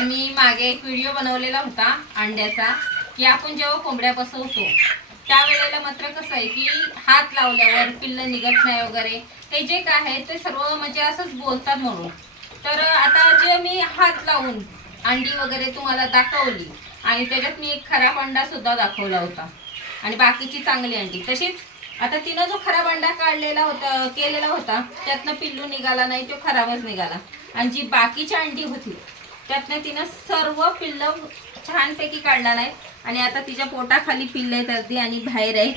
तर मी मागे एक व्हिडिओ बनवलेला होता अंड्याचा की आपण जेव्हा कोंबड्या बसवतो त्यावेळेला मात्र कसं आहे की हात लावल्यावर पिल्लं निघत नाही वगैरे. हे जे काय आहे ते सर्व म्हणजे असंच बोलतात म्हणून. तर आता जे मी हात लावून अंडी वगैरे तुम्हाला दाखवली आणि त्याच्यात मी एक खराब अंडा सुद्धा दाखवला होता. आणि बाकीची चांगली अंडी. तशीच आता तिनं जो खराब अंडा काढलेला होता केलेला होता त्यातनं पिल्लू निघाला नाही तो खराबच निघाला. आणि जी बाकीची अंडी होती त्यातनं तिनं सर्व पिल्लं छानपैकी काढला नाही. आणि आता तिच्या पोटाखाली पिल्लं आहेत अगदी आणि बाहेर आहे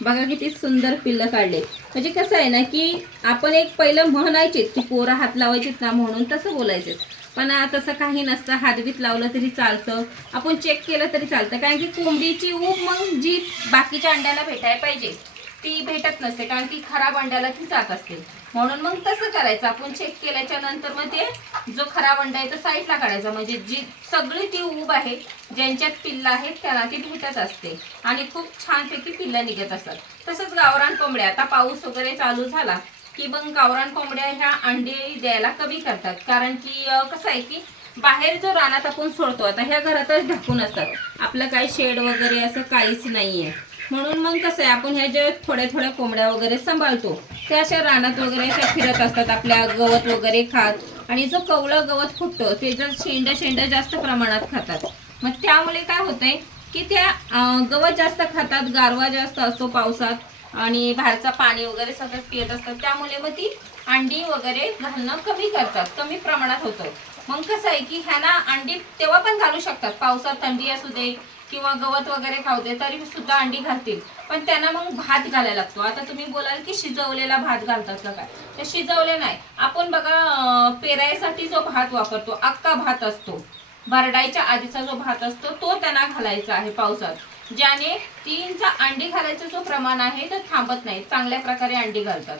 बघा किती सुंदर पिल्लं काढले. म्हणजे कसं आहे ना की आपण एक पहिलं म्हणायचे की पोरं हात लावायचेत ना म्हणून तसं बोलायचे पण तसं काही नसतं. हातबीत लावलं तरी चालतं. आपण चेक केलं तरी चालतं. कारण की कोंबडीची ऊब मग जी बाकीच्या अंड्याला भेटायला पाहिजे. ती भेटत नसते कारण की खराब अंड्याला ती जात असते. म्हणून मग तसं करायचं. आपण चेक केल्याच्यानंतर मग ते जो खराब अंडा आहे तो साईडला काढायचा. म्हणजे जी सगळी ती ऊब आहे ज्यांच्यात पिल्लं आहेत त्यांना ती भेटत असते. आणि खूप छानपैकी पिल्लं निघत असतात. तसंच गावरान कोंबड्या. आता पाऊस वगैरे चालू झाला की मग गावरान कोंबड्या ह्या अंडे द्यायला कमी करतात. कारण की कसं आहे की बाहेर जो रानात आपण सोडतो आता ह्या घरातच ढाकून असतात. आपलं काही शेड वगैरे असं काहीच नाहीये. म्हणून मग कसं आहे आपण ह्या ज्या थोड्या थोड्या कोंबड्या वगैरे सांभाळतो त्या अशा रानात वगैरे अशा फिरत असतात आपल्या गवत वगैरे खात. आणि जो कवळं गवत फुटतं ते जर शेंड शेंड्या जास्त प्रमाणात खातात. मग त्यामुळे काय होतंय की त्या गवत जास्त खातात गारवा जास्त असतो पावसात. आणि बाहेरचं पाणी वगैरे सतत पित असतात त्यामुळे मग ती अंडी वगैरे घालणं कमी करतात कमी प्रमाणात होतं. मग कसं आहे की ह्यांना अंडी तेव्हा पण घालू शकतात पावसात थंडी असू दे किंवा गवत वगैरे खाऊ दे तरी सुद्धा अंडी घालतील. पण त्यांना मग भात घालायला लागतो. आता तुम्ही बोलाल की शिजवलेला भात घालतात का काय? तर शिजवले नाही. आपण बघा पेरायसाठी जो भात वापरतो अक्का भात असतो. भरडायच्या आधीचा जो भात असतो तो त्यांना घालायचा आहे पावसात. ज्याने तीनचा अंडी घालायचं जो प्रमाण आहे तो थांबत नाही. चांगल्या प्रकारे अंडी घालतात.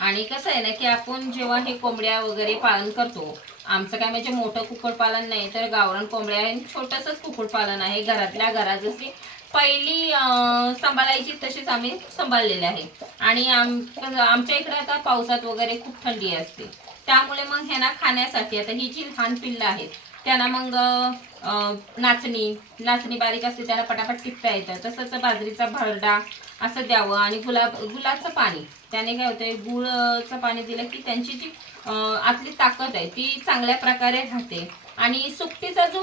आणि कसं आहे ना की आपण जेव्हा हे कोंबड्या वगैरे पालन करतो आमचं काय म्हणजे मोठं कुक्कुटपालन नाही तर गावरान कोंबड्या आहे छोटंसंच कुक्कुटपालन आहे. घरातल्या घरात जशी पहिली सांभाळायची तशीच आम्ही सांभाळलेले आहे. आणि आम आमच्या इकडे आता पावसात वगैरे खूप थंडी असते. त्यामुळे मग ह्यांना खाण्यासाठी आता ही जी लहान पिल्लं आहेत त्यांना मग नाचणी नाचणी बारीक असते त्याला पटापट टिपता येतं. तसंच बाजरीचा भरडा असं द्यावं आणि गुलाब गुलाबचं पाणी. त्याने काय होतंय गुळचं पाणी दिलं की त्यांची जी आतली ताकद आहे ती चांगल्या प्रकारे राहते. आणि सुकटीचा जो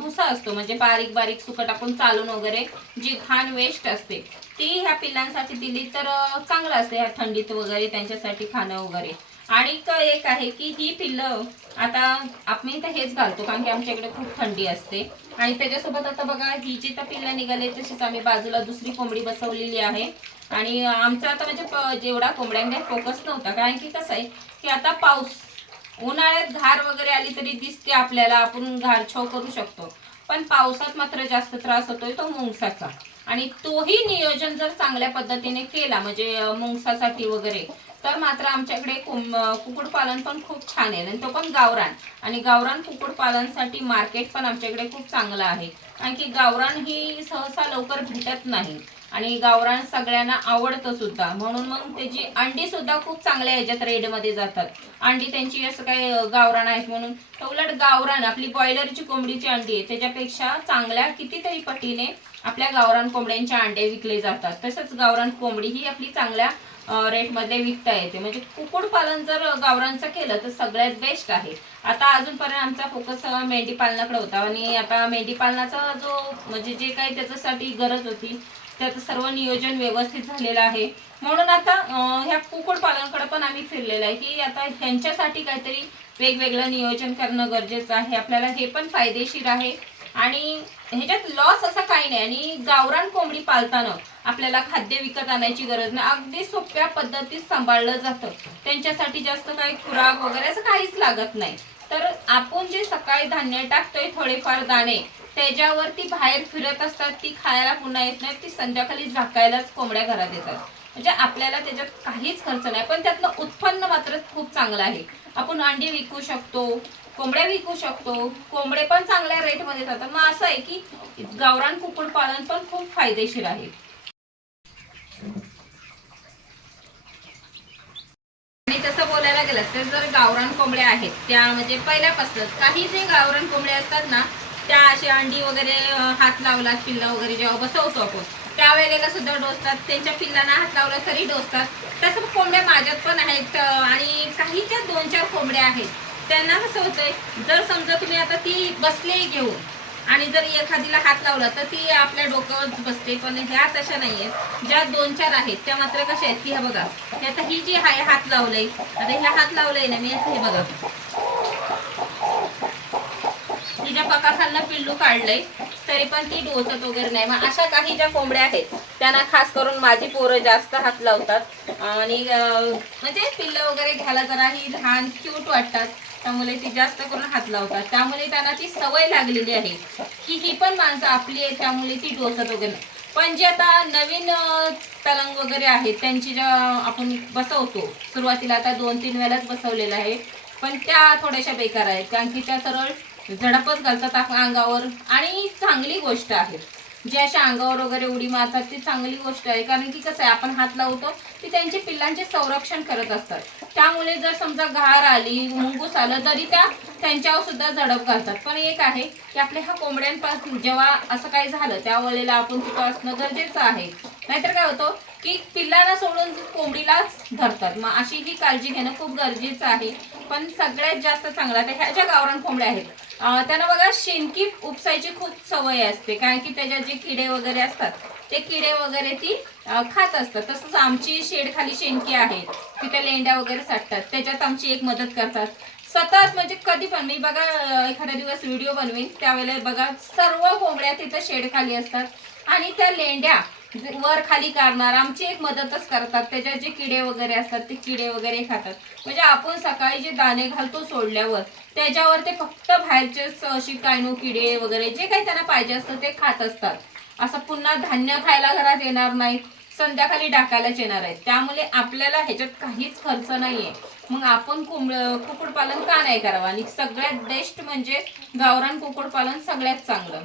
भुसा असतो म्हणजे बारीक बारीक सुकट आपण चालून वगैरे जी घाण वेस्ट असते ती ह्या पिल्लांसाठी दिली तर चांगलं असते ह्या थंडीत वगैरे त्यांच्यासाठी खाणं वगैरे. आणि एक आहे की ही पिल्लं आता आपण तर हेच घालतो कारण की आमच्या इकडे खूप थंडी असते. आणि त्याच्यासोबत आता बघा ही जी तर पिल्लं निघाले तशीच आम्ही बाजूला दुसरी कोंबडी बसवलेली आहे. आणि आमचा आता म्हणजे जेवढा कोंबड्यांकडे फोकस नव्हता कारण की कसं आहे की आता पाऊस उन्हाळ्यात घार वगैरे आली तरी दिसते आपल्याला आपण घार छाव करू शकतो. पण पावसात मात्र जास्त त्रास होतोय तो मुंगसाचा. आणि तोही नियोजन जर चांगल्या पद्धतीने केला म्हणजे मुंगसासाठी वगैरे तर मात्र आमच्याकडे कुक्कुटपालन पण खूप छान आहे. आणि तो पण गावरान. आणि गावरान कुक्कुटपालनसाठी मार्केट पण आमच्याकडे खूप चांगलं आहे. कारण की गावरान ही सहसा लवकर भेटत नाही. आणि गावरान सगळ्यांना आवडतं सुद्धा. म्हणून मग त्याची अंडी सुद्धा खूप चांगल्या ह्याच्यात रेडमध्ये जातात. अंडी त्यांची असं काय गावरान आहेत म्हणून. तर उलट गावरान आपली बॉयलरची कोंबडीची अंडी आहे. त्याच्यापेक्षा चांगल्या कितीतरी पटीने आपल्या गावरान कोंबड्यांचे अंडे विकले जातात. तसंच गावरान कोंबडी ही आपली चांगल्या रेटमध्ये विकता येते. म्हणजे कुक्कुटपालन जर गावरांचं केलं तर सगळ्यात बेस्ट आहे. आता अजूनपर्यंत आमचा फोकस मेंढी पालनाकडे होता. आणि आता मेंढी पालनाचा जो म्हणजे जे काही त्याच्यासाठी गरज होती त्याचं सर्व नियोजन व्यवस्थित झालेलं आहे. म्हणून आता ह्या कुक्कुटपालनकडे पण आम्ही फिरलेलं आहे. की आता ह्यांच्यासाठी काहीतरी वेगवेगळं नियोजन करणं गरजेचं आहे. आपल्याला हे पण फायदेशीर आहे. आणि ह्याच्यात लॉस असं काही नाही. आणि गावरान कोंबडी पालताना आपल्याला खाद्य विकत आणायची गरज नाही. अगदी सोप्या पद्धतीत सांभाळलं जातं. त्यांच्यासाठी जास्त काही खुराक वगैरे असं काहीच लागत नाही. तर आपण जे सकाळी धान्य टाकतोय थोडेफार दाणे त्याच्यावरती बाहेर फिरत असतात ती खायला पुन्हा येत नाही ती संध्याकाळी झाकायलाच कोंबड्या घरात येतात. म्हणजे आपल्याला त्याच्यात काहीच खर्च नाही पण त्यातलं उत्पन्न मात्र खूप चांगलं आहे. आपण अंडी विकू शकतो कोंबड्या विकू शकतो कोंबडे पण चांगल्या रेटमध्ये जातात. मग असं आहे की गावरान कुक्कुटपालन पण खूप फायदेशीर आहे. आणि तसं बोलायला गेलं तर जर गावरान कोंबड्या आहेत त्या म्हणजे पहिल्यापासूनच. काही जे गावरान कोंबड्या असतात ना त्या अशी अंडी वगैरे हात लावलात पिल्ला वगैरे जेव्हा बसवतो आपण त्यावेळेला सुद्धा डोसतात. त्यांच्या पिल्लांना हात लावला तरी डोसतात. तसं कोंबड्या माझ्यात पण आहेत आणि काहीच्या दोन चार कोंबड्या आहेत. त्यांना कसं होतंय जर समजा तुम्ही आता ती बसले घेऊन आणि जर एखादीला हात लावला तर ती आपल्या डोक्यावर बसते. पण ह्या तशा नाही आहेत ज्या दोन चार आहेत त्या मात्र कशा आहेत की ह्या बघा आता ही जी आहे हात लावलंय आता ह्या हात लावलंय ना मी हे बघा. तिच्या पिल्लू काढलंय तरी पण ती डोसत वगैरे नाही. मग अशा काही ज्या कोंबड्या आहेत त्यांना खास करून माझी पोरं जास्त हात लावतात. आणि म्हणजे पिल्लं वगैरे घ्यायला जराही लहान क्यूट वाटतात. त्यामुळे ती जास्त करून हात लावतात. त्यामुळे त्यांना ती सवय लागलेली आहे की ही पण माणसं आपली आहे त्यामुळे ती डोसत वगैरे नाही. पण जे आता नवीन तलंग वगैरे आहेत त्यांची ज्या आपण बसवतो सुरुवातीला आता दोन तीन वेळाच बसवलेलं आहे. पण त्या थोड्याशा बेकार आहेत कारण की त्या सरळ झडपच घालतात आपल्या अंगावर. आणि चांगली गोष्ट आहे. जे अशा अंगावर वगैरे उडी मारतात ती चांगली गोष्ट आहे. कारण की कसं आहे आपण हात लावतो ती त्यांचे पिल्लांचे संरक्षण करत असतात. त्यामुळे जर समजा घार आली मुंगूस आलं तरी त्या त्यांच्यावर सुद्धा झडप घालतात. पण एक आहे की आपल्या ह्या कोंबड्यांपासून जेव्हा असं काही झालं त्यावेळेला आपण तिथं असणं गरजेचं आहे. नाहीतर काय होतं की पिल्लांना सोडून कोंबडीलाच धरतात. मग अशी ही काळजी घेणं खूप गरजेचं आहे. पण सगळ्यात जास्त चांगलं आता ह्या ज्या गावरान कोंबड्या आहेत त्यांना बघा शेणकी उपसायची खूप सवय असते. कारण की त्याच्यात जे किडे वगैरे असतात ते किडे वगैरे ती खात असतात. तसंच आमची शेड खाली शेणकी आहे तिथे लेंड्या वगैरे साठतात. त्याच्यात आमची एक मदत करतात. सतत म्हणजे कधी पण मी बघा एखादा एखाद्या दिवस व्हिडिओ बनवीन त्यावेळेला बघा सर्व कोंबड्या तिथं शेड खाली असतात. आणि त्या लेंड्या वर खाली करणार आमची एक मदतच करतात. त्याच्यात जे किडे वगैरे असतात ते किडे वगैरे खातात. म्हणजे आपण सकाळी जे दाणे घालतो सोडल्यावर त्याच्यावर ते फक्त बाहेरचे अशी कायनो किडे वगैरे जे काही त्यांना पाहिजे असतं ते खात असतात. असं पुन्हा धान्य खायला घरात येणार नाहीत संध्याकाळी टाकायलाच येणार आहेत. त्यामुळे आपल्याला ह्याच्यात काहीच खर्च नाहीये. मग आपण कोंबड कुक्कुटपालन का नाही करावं? आणि सगळ्यात बेस्ट म्हणजे गावरान कुक्कुटपालन सगळ्यात चांगलं.